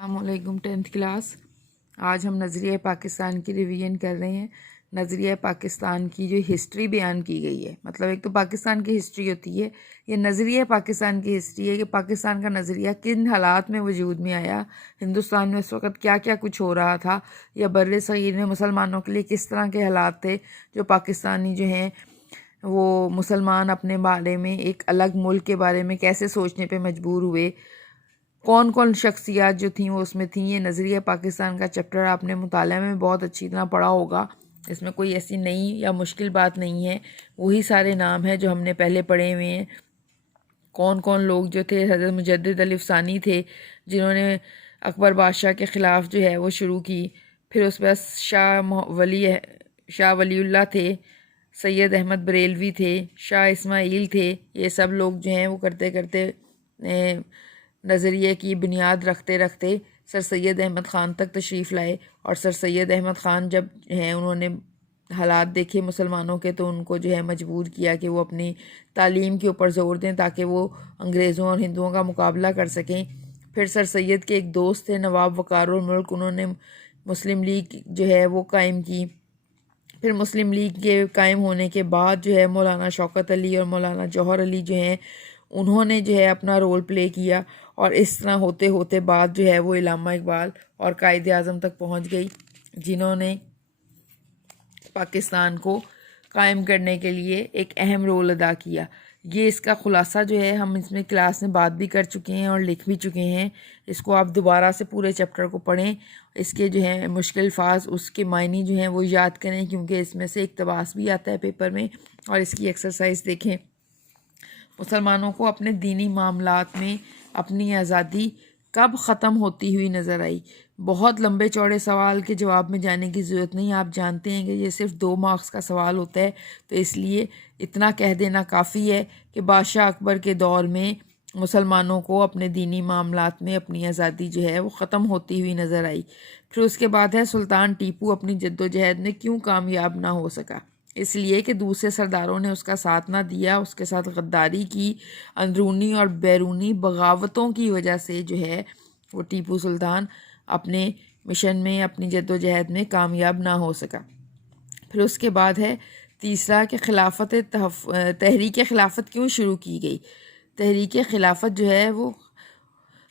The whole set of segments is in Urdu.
السلام علیکم 10th کلاس۔ آج ہم نظریہ پاکستان کی ریویژن کر رہے ہیں۔ نظریہ پاکستان کی جو ہسٹری بیان کی گئی ہے، مطلب ایک تو پاکستان کی ہسٹری ہوتی ہے، یہ نظریہ پاکستان کی ہسٹری ہے کہ پاکستان کا نظریہ کن حالات میں وجود میں آیا، ہندوستان میں اس وقت کیا کیا کچھ ہو رہا تھا، یا بر صغیر میں مسلمانوں کے لیے کس طرح کے حالات تھے جو پاکستانی جو ہیں وہ مسلمان اپنے بارے میں ایک الگ ملک کے بارے میں کیسے سوچنے پہ مجبور ہوئے، کون کون شخصیات جو تھیں وہ اس میں تھیں۔ یہ نظریہ پاکستان کا چیپٹر آپ نے مطالعہ میں بہت اچھی طرح پڑھا ہوگا، اس میں کوئی ایسی نئی یا مشکل بات نہیں ہے، وہی سارے نام ہیں جو ہم نے پہلے پڑھے ہوئے ہیں۔ کون کون لوگ جو تھے، حضرت مجدد الف ثانی تھے جنہوں نے اکبر بادشاہ کے خلاف جو ہے وہ شروع کی، پھر اس بعد شاہ ولی اللہ تھے، سید احمد بریلوی تھے، شاہ اسماعیل تھے۔ یہ سب لوگ جو ہیں وہ کرتے کرتے نظریے کی بنیاد رکھتے رکھتے سر سید احمد خان تک تشریف لائے، اور سر سید احمد خان جب ہیں انہوں نے حالات دیکھے مسلمانوں کے تو ان کو جو ہے مجبور کیا کہ وہ اپنی تعلیم کے اوپر زور دیں تاکہ وہ انگریزوں اور ہندوؤں کا مقابلہ کر سکیں۔ پھر سر سید کے ایک دوست تھے نواب وقار الملک، انہوں نے مسلم لیگ جو ہے وہ قائم کی۔ پھر مسلم لیگ کے قائم ہونے کے بعد جو ہے مولانا شوکت علی اور مولانا جوہر علی جو ہیں انہوں نے جو ہے اپنا رول پلے کیا، اور اس طرح ہوتے ہوتے بعد جو ہے وہ علامہ اقبال اور قائد اعظم تک پہنچ گئی، جنہوں نے پاکستان کو قائم کرنے کے لیے ایک اہم رول ادا کیا۔ یہ اس کا خلاصہ جو ہے ہم اس میں کلاس میں بات بھی کر چکے ہیں اور لکھ بھی چکے ہیں۔ اس کو آپ دوبارہ سے پورے چیپٹر کو پڑھیں، اس کے جو ہیں مشکل الفاظ اس کے معنی جو ہیں وہ یاد کریں، کیونکہ اس میں سے اقتباس بھی آتا ہے پیپر میں، اور اس کی ایکسرسائز دیکھیں۔ مسلمانوں کو اپنے دینی معاملات میں اپنی آزادی کب ختم ہوتی ہوئی نظر آئی؟ بہت لمبے چوڑے سوال کے جواب میں جانے کی ضرورت نہیں، آپ جانتے ہیں کہ یہ صرف 2 مارکس کا سوال ہوتا ہے، تو اس لیے اتنا کہہ دینا کافی ہے کہ بادشاہ اکبر کے دور میں مسلمانوں کو اپنے دینی معاملات میں اپنی آزادی جو ہے وہ ختم ہوتی ہوئی نظر آئی۔ پھر اس کے بعد ہے سلطان ٹیپو اپنی جد و جہد میں کیوں کامیاب نہ ہو سکا؟ اس لیے کہ دوسرے سرداروں نے اس کا ساتھ نہ دیا، اس کے ساتھ غداری کی، اندرونی اور بیرونی بغاوتوں کی وجہ سے جو ہے وہ ٹیپو سلطان اپنے مشن میں اپنی جد و جہد میں کامیاب نہ ہو سکا۔ پھر اس کے بعد ہے تیسرا کہ تحریک خلافت کیوں شروع کی گئی؟ تحریک خلافت جو ہے وہ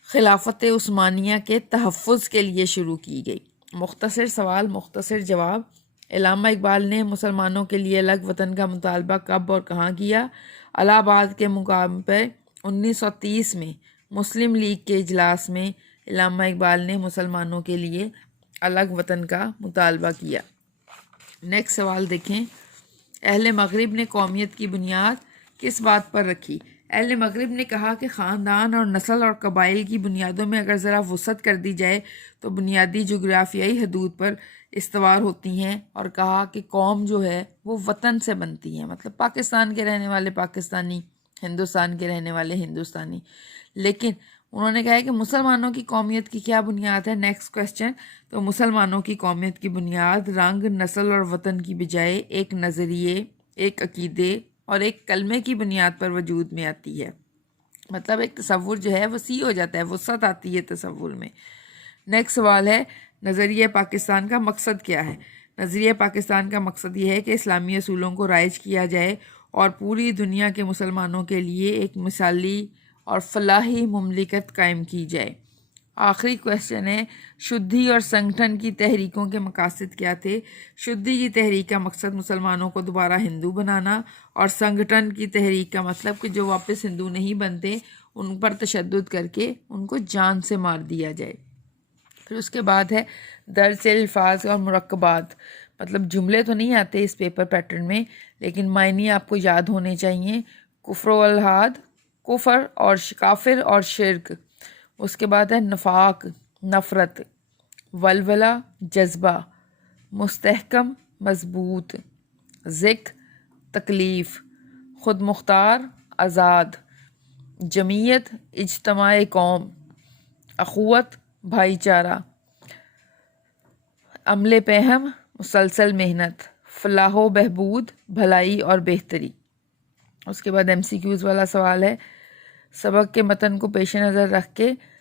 خلافت عثمانیہ کے تحفظ کے لیے شروع کی گئی۔ مختصر سوال مختصر جواب۔ علامہ اقبال نے مسلمانوں کے لیے الگ وطن کا مطالبہ کب اور کہاں کیا؟ الہ آباد کے مقام پر 1930 میں مسلم لیگ کے اجلاس میں علامہ اقبال نے مسلمانوں کے لیے الگ وطن کا مطالبہ کیا۔ نیکسٹ سوال دیکھیں۔ اہل مغرب نے قومیت کی بنیاد کس بات پر رکھی؟ اہل مغرب نے کہا کہ خاندان اور نسل اور قبائل کی بنیادوں میں اگر ذرا وسعت کر دی جائے تو بنیادی جغرافیائی حدود پر استوار ہوتی ہیں، اور کہا کہ قوم جو ہے وہ وطن سے بنتی ہے، مطلب پاکستان کے رہنے والے پاکستانی، ہندوستان کے رہنے والے ہندوستانی۔ لیکن انہوں نے کہا ہے کہ مسلمانوں کی قومیت کی کیا بنیاد ہے؟ Next question. تو مسلمانوں کی قومیت کی بنیاد رنگ، نسل اور وطن کی بجائے ایک نظریے، ایک عقیدے اور ایک کلمے کی بنیاد پر وجود میں آتی ہے، مطلب ایک تصور جو ہے وسیع ہو جاتا ہے، وسعت آتی ہے تصور میں۔ نیکسٹ سوال ہے نظریہ پاکستان کا مقصد کیا ہے؟ نظریہ پاکستان کا مقصد یہ ہے کہ اسلامی اصولوں کو رائج کیا جائے اور پوری دنیا کے مسلمانوں کے لیے ایک مثالی اور فلاحی مملکت قائم کی جائے۔ آخری کویسچن ہے شدھی اور سنگٹھن کی تحریکوں کے مقاصد کیا تھے؟ شدھی کی تحریک کا مقصد مسلمانوں کو دوبارہ ہندو بنانا، اور سنگٹھن کی تحریک کا مطلب کہ جو واپس ہندو نہیں بنتے ان پر تشدد کر کے ان کو جان سے مار دیا جائے۔ پھر اس کے بعد ہے درج الفاظ اور مرکبات، مطلب جملے تو نہیں آتے اس پیپر پیٹرن میں لیکن معنی آپ کو یاد ہونے چاہیے۔ کفر و الحاد، کفر اور کافر اور شرک۔ اس کے بعد ہے نفاق نفرت، ولولہ جذبہ، مستحکم مضبوط، ذکر تکلیف، خود مختار آزاد، جمعیت اجتماع قوم، اخوت بھائی چارہ، عمل پہم مسلسل محنت، فلاح و بہبود بھلائی اور بہتری۔ اس کے بعد ایم سی کیوز والا سوال ہے سبق کے متن کو پیش نظر رکھ کے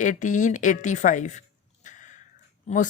1885।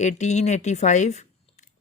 1885।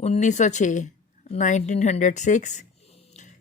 1906, 1906।